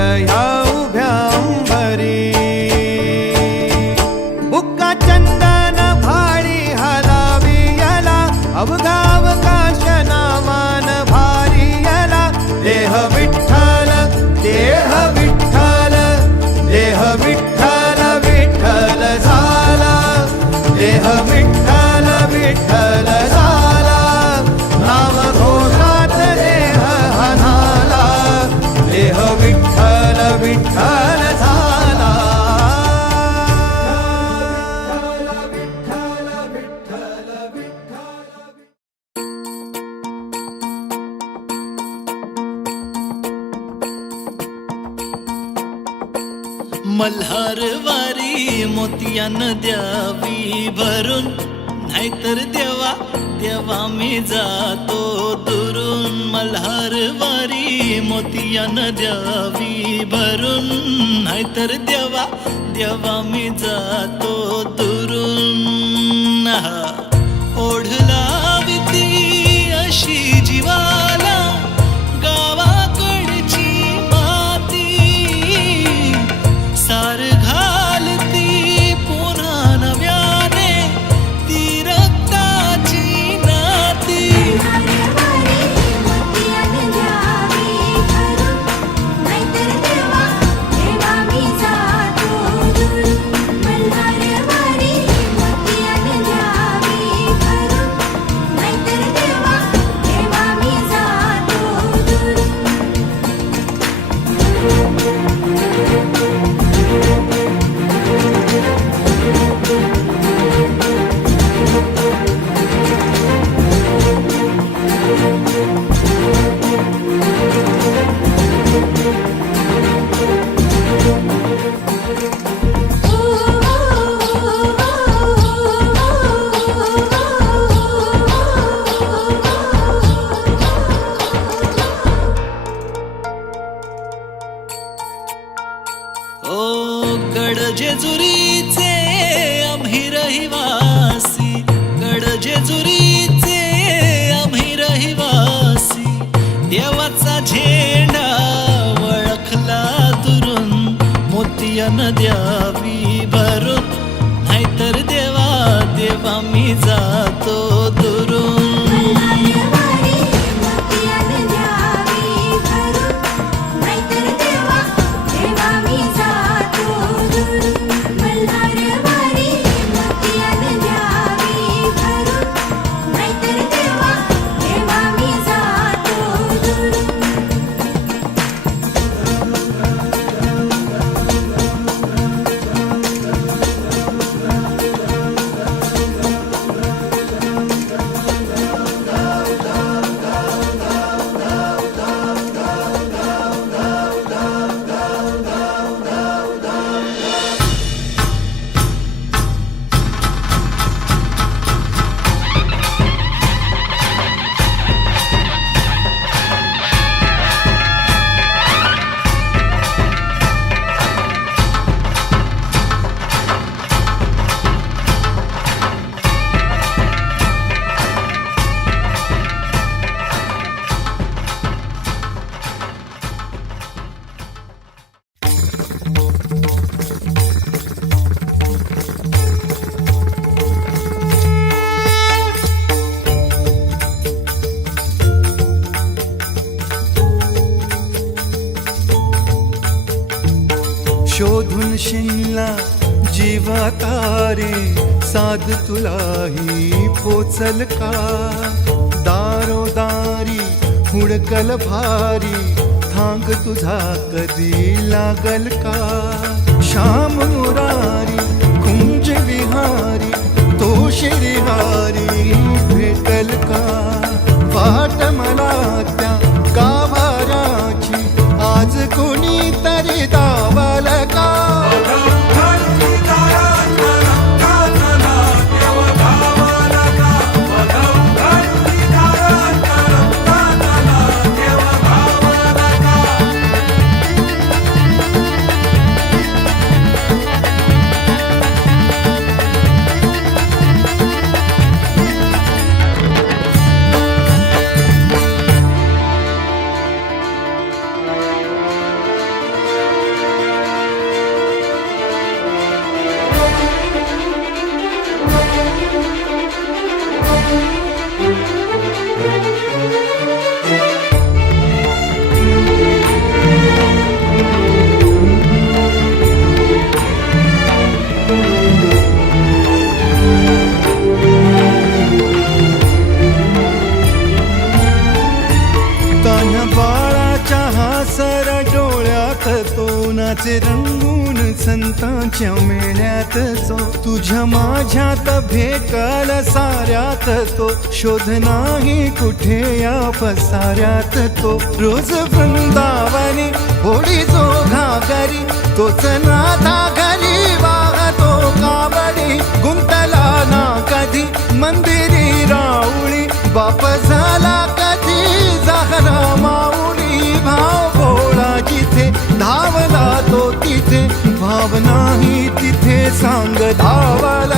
ह्या उभ्या अंबरी. बुक्का चंदन भारी हलावी याला अवघावकाश नामान भारी याला. देह विठ्ठल देह विठ्ठल देह विठ्ठल विठ्ठल झाला. देह विठ्ठल विठ्ठल झाला. नाम मल्हार वारी मोतियान द्यावी भरून. नाहीतर देवा देवा मी जातो दुरून. मल्हार वारी मोतियान द्यावी भरून. नाहीतर देवा देवा मी जातो दुरून. कड जेजुरीचे आम्ही रहिवासी. कड जेजुरीचे आम्ही रहिवासी. देवाचा झेंडा वळखला दुरून मोतियान द्यावी भरून. नाहीतर देवा देवा मी जातो. शिनला जीवा तारे साध तुलाही पोचल का? दारोदारी हुडकल भारी थांग तुझा कधी लागल का? श्याम मुरारी कुंज विहारी तो शिरिहारी Thank you. रंगाचे रंगून संतांच्या मेळ्यात जो तुझ्या माझ्यात भेटल साऱ्यात तो. शोध नाही कुठे या पसाऱ्यात तो. रोज वृंदावनी होडी जो घागरी तोच नाथा घरी वाहतो काबडी गुंतला ना कधी मंदिरी राऊळी बाप झाला कधी जाहरा माऊळी सांग धावला